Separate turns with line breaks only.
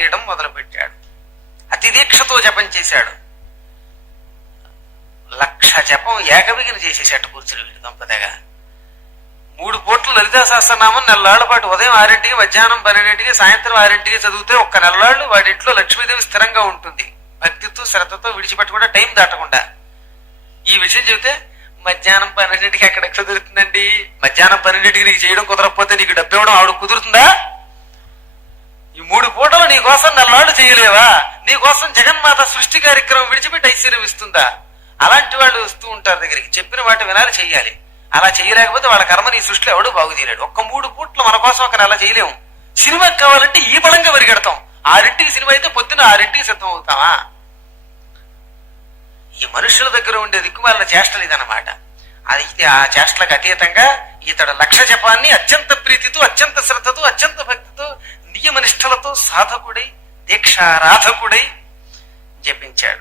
చేయడం మొదలుపెట్టాడు. అతి దీక్షతో జపం చేశాడు. లక్ష జపం ఏకవిగిన చేసేసాట కూర్చుని వీడు దంపతగా మూడు పూట్ల లలితా సహస్రనామం నెలలాళ్ళ పాటు ఉదయం ఆరింటికి మధ్యాహ్నం పన్నెండింటికి సాయంత్రం ఆరింటికి చదివితే ఒక్క నెలలాళ్ళు వాడింట్లో లక్ష్మీదేవి స్థిరంగా ఉంటుంది. భక్తితో శ్రద్ధతో విడిచిపెట్టకుండా టైం దాటకుండా. ఈ విషయం చెబితే మధ్యాహ్నం పన్నెండింటికి ఎక్కడ కుదురుతుందండి మధ్యాహ్నం పన్నెండింటికి నీకు చేయడం కుదరకపోతే నీకు డబ్బు ఇవ్వడం ఆవిడ కుదురుతుందా? నీ కోసం నల్లాళ్ళు చేయలేవా? నీ కోసం జగన్మాత సృష్టి కార్యక్రమం విడిచిపెట్టి ఐశ్వర్యం ఇస్తుందా? అలాంటి వాళ్ళు వస్తూ ఉంటారు దగ్గరికి. చెప్పిన వాటి వినాలి చెయ్యాలి. అలా చేయలేకపోతే వాళ్ళ కర్మ నీ సృష్టిలో ఎవడు బాగు చేయలేడు. ఒక్క మూడు పూట్లు మన కోసం ఒక నెల చేయలేము. సినిమాకి కావాలంటే ఈ బలంగా పరిగెడతాం. ఆరింటికి సినిమా అయితే పొద్దున ఆరింటికి సిద్ధం అవుతామా ఈ మనుషుల దగ్గర ఉండే దిక్కుమాలిన చేష్టలు ఇదన్నమాట. అది ఆ చేష్టలకు అతీతంగా ఇతడు లక్ష జపాన్ని అత్యంత ప్రీతితో అత్యంత శ్రద్ధతో అత్యంత సాధకుడై దీక్షారాధకుడై జపించాడు.